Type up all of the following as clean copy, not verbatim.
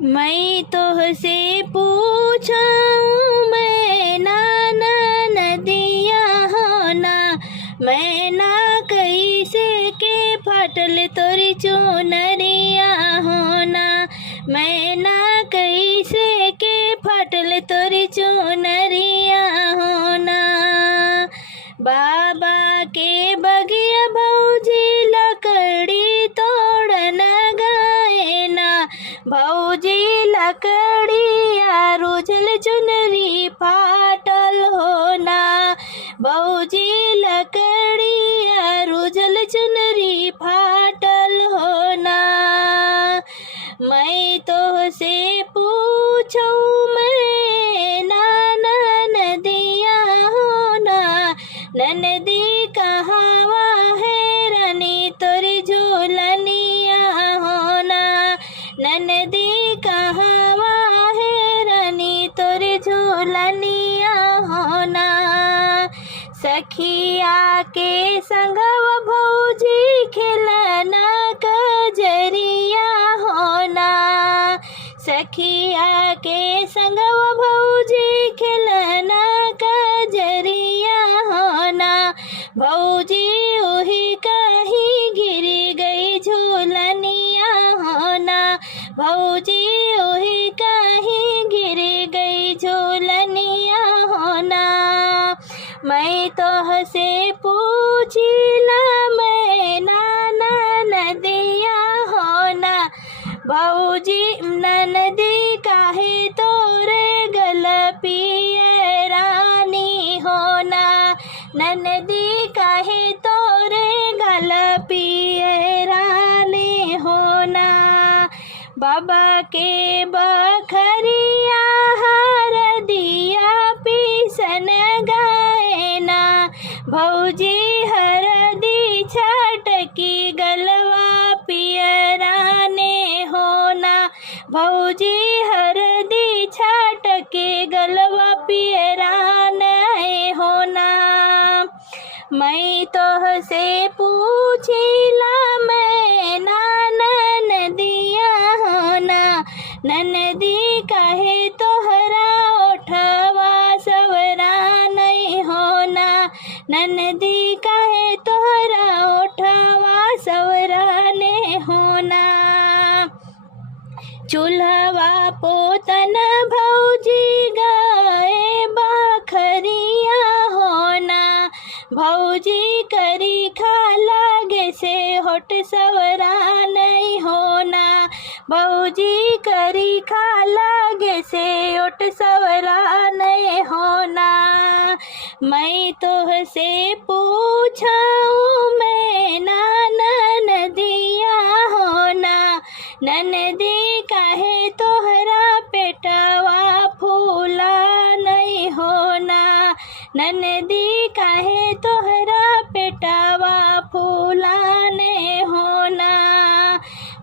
मैं तुझसे पूछूं मैं नाना नदिया हो ना, मैं ना कैसे के फाटल तोरी चुनरिया हो ना, मैं ना कैसे के फाटल तोरी चुनरिया हो ना। बाबा के बगिया भौजी लकड़ी तोड़न गए ना, भौजी लकड़िया रोजल चुनरी फाटल हो ना, भौजी लकड़िया रोजल चुनरी फाटल हो ना। मैं तो से पूछूं मैं नाना नदिया हो ना, नदी कहावा है रानी तोरी झूलनिया हो ना, नदी कहावा है रानी तोरी झूलनिया हो ना। सखिया के संगवा भौजी खेलना कजरिया हो ना, सखिया के संगवा भौजी खेलना कजरिया हो ना। भौजी वही कहीं गिर गई झूलनिया हो ना, भौजी वही कहीं गिर गई झूलनिया हो ना। मैं तोहसे पूछिला मैं नाना नदिया हो ना, भौजी नदी काहे तोरे गल पिए रानी हो ना, नदी काहे तोरे गल पिए रानी हो ना। बाबा के बखरिया हर दिया पीसन गए ना, भौजी हरदी छटकी गलवा पियराने हो ना, भौजी हरदी छटके गलवा पियराने हो ना। मैं तोहसे पूछिला मैं नाना नदिया हो ना, नदी काहे तोहरा ओठवा सवरा नहीं हो ना, नदी काहे तोहरा ओठवा सवरा नहीं हो ना। चूल्हवा पोतन भौजी गए बखरिया हो ना, भौजी करी खा लागे से होठ सवरा नहीं हो ना, भौजी करी खा लागे से होठ सवरा नहीं हो ना। मैं तोहसे पूछूं मैं नाना नदिया हो ना, नदी काहे तोहरा पेटवा फूला नहीं हो ना, नदी काहे तोहरा पेटवा फूला नहीं हो ना।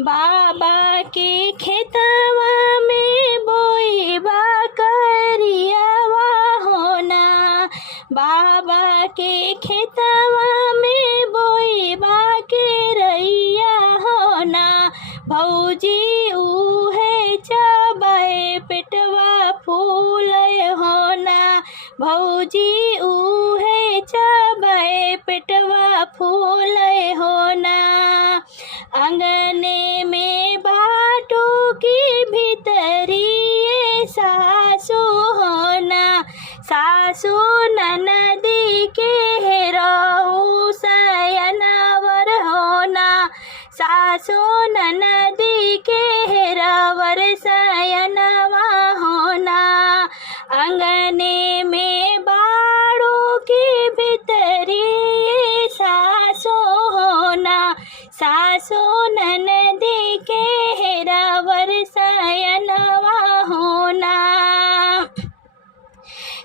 बाबा के खेतवा में बोईबा करियावा हो ना, बाबा के खेतवा में बोईबा के रैया हो ना, भौजी उहे चबाए पेटवा फूल हो ना, भौजी उहे चबाए पेटवा फूल हो ना। आंगने में बाटो की भीतरी सासू हो ना, सासू ननदी के हेरऊ सयनवर हो ना, सासू ननदी के हेरवर सयनवा हो ना। आंगने में बाड़ों के भीतरी सासू हो ना, सासू ननदी के हेरवर सयनवा हो ना।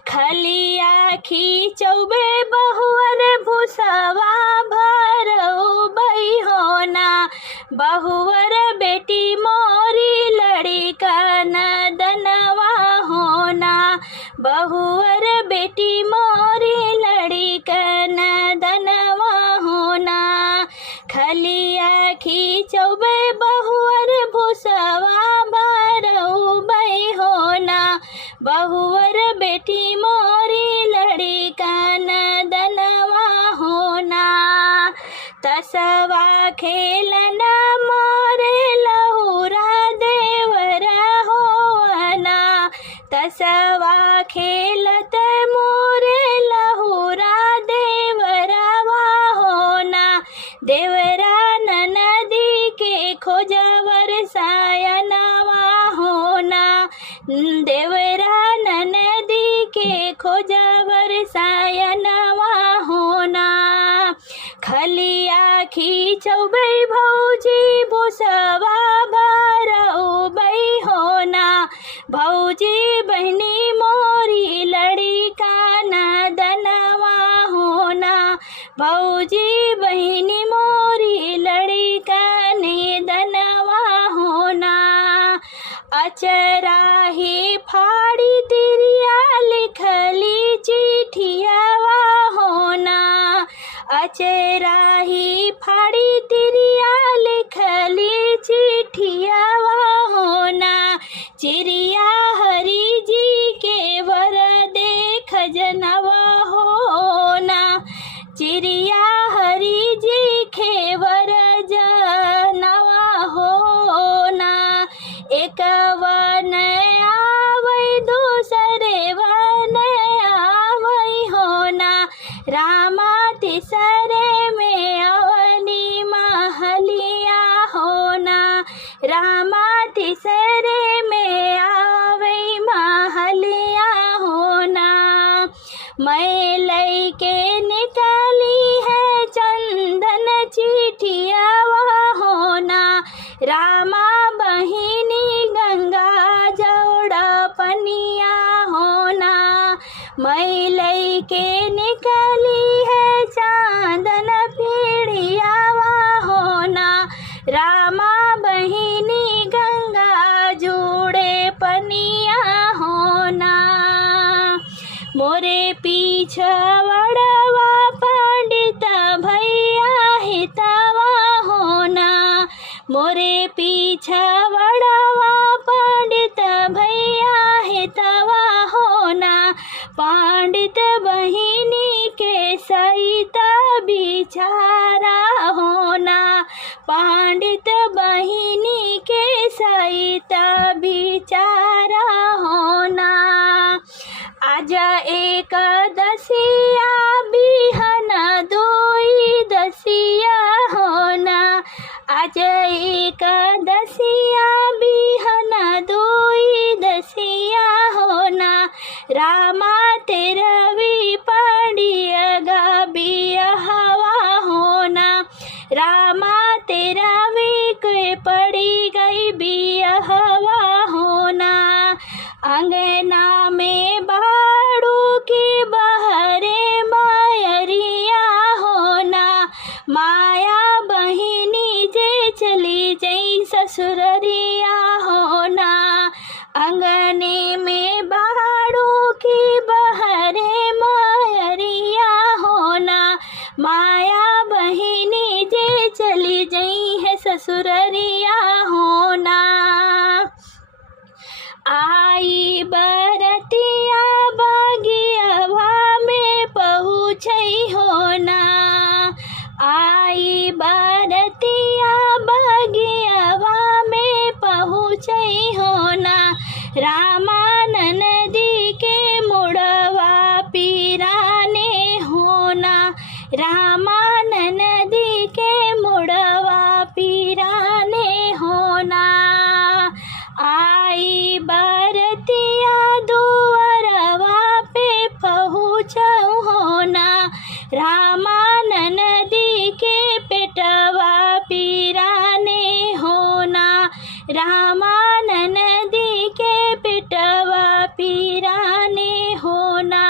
खलिया खींचौबे बहुअर भूसवा भरऊबई हो ना, बहुअर बेटी मोरी लड़का नदनवा हो ना, बहुअर बेटी मोरी लड़का नदनवा हो ना। खलिया खींचौबे बहुअर भूसवा भरऊ देवरा ननदी के खोजा बरसायनवा होना। खलिया खींचबै भौजी भूसवा भरउबै होना। भौजी बहनी मोरी लड़िका नदनवा होना। भौजी बहनी मोरी लड़िका निदनवा होना। अचराही फाड़ी तिरिया लिखली चिठियावा होना। अचराही फाड़ी तिरिया लिखली चिठियावा होना। चिड़िया हरि जी के वर देख जनवा होना। चिड़िया हरि जी के वर जनवा होना। एक वन आवै दूसरे वन आवै होना। रामा तीसरे में अवनी महलिया होना। रामा तीसरे में आवै महलिया होना। मैं लैके निकली है चंदन चिठियावा होना। रामा बहिनी गंगा जौड़ा पनिया होना। मैं लैके निकली है चांदन पीढ़ियावा होना। रामा बहिनी गंगा जोड़े पनिया होना। मोरे पीछवड़वा पंडित भैया हितवा होना। मोरे पीछवड़वा पंडित भैया हितवा होना। पंडित बहिनी के सहित बिचारा होना। पंडित बहिनी के सहित बिचारा होना। आज एकदसिया बिहन दुई दसिया होना। आज एकदसिया बिहन दुई दसिया होना। रामा तेरवी पड़िया गबिया हवा होना। रामा तेरवी के पड़ी गई बिया हवा होना। अंगना में बाड़ू की बहरे मायरिया होना। माया बहिनी जे चली जई ससुररिया होना। अंगने में बाड़ू की बहरे मायरिया होना। माया बहिनी जे चली जई है ससुररिया होना। आई बरतिया बागियावा में पहुँचई होना। आई बरतिया बागियावा में पहुँचई होना। रामा ननदी के मुड़वा पीराने होना। रामा ननदी के मुड़वा पीराने होना। आई बरतिया दुअरवा पे पहुँचऊ होना। रामा ननदी के पेटवा पीराने होना। रामा ननदी के पेटवा पीराने होना।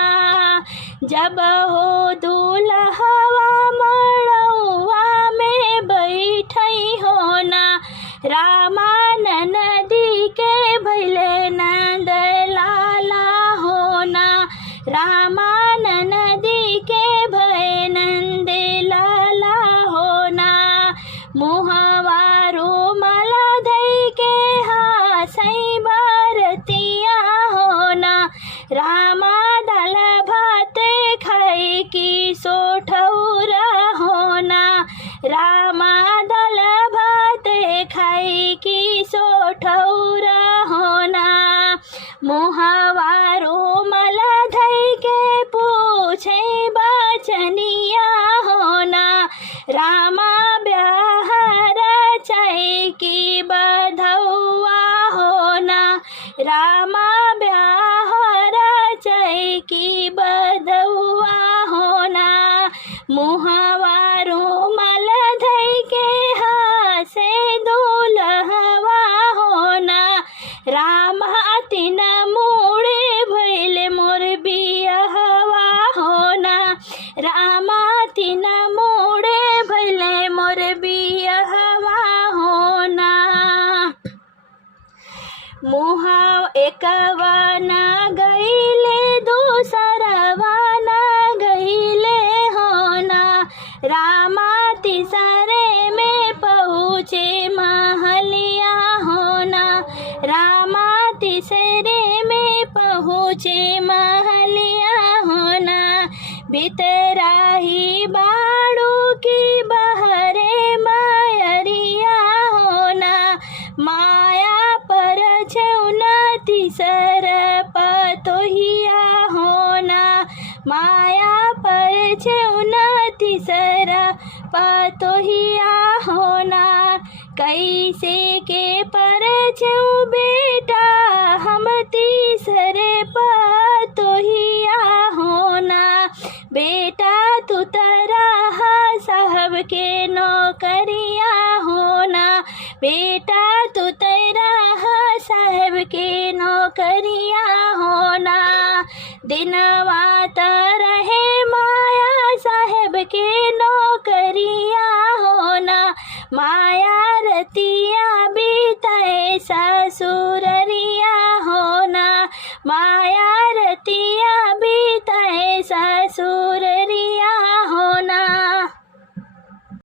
जब हो दूल्हवा मड़उआ में बैठई होना। रामा ननदी के भैले नंद लाला होना। रामा ननदी के भय नंद लाला होना। मुहवा रुमाल धई के हासई बरतिया होना। रामा दाल भात खाई की सोठौरा होना। रामा दाल भात खाई की सोठौरा होना। मुहवा रुमाल धई के पूछे बचनिया होना। रामा ब्याह रचाई की बधौआ होना। रामा रामा तिन मोड़े भैले मोर बियाहवा होना। रामा तिन मोड़े भैले मोर बियाहवा होना। मुहा एकवा न गईले दूसरवा न गईले होना। रामा तीसरे में पहुँचे महलिया होना। रामा तीसरे में पहुँचे महलिया होना। भीतराही बाड़ू की बहरे मायरिया होना। माया पर छेउना तीसर पतोहिया होना। माया पर छेउना तीसर पतोहिया होना। कैसे के पर छेउ बेटा हम तीसरे पतोहिया होना। बेटा तू तरा साहब के नौकरिया होना। बेटा तू तेरा साहब के नौकरिया होना। दिनवा रहे माया साहब के नौकरिया होना। माया रतिया बीते ससुररिया होना। माया रतिया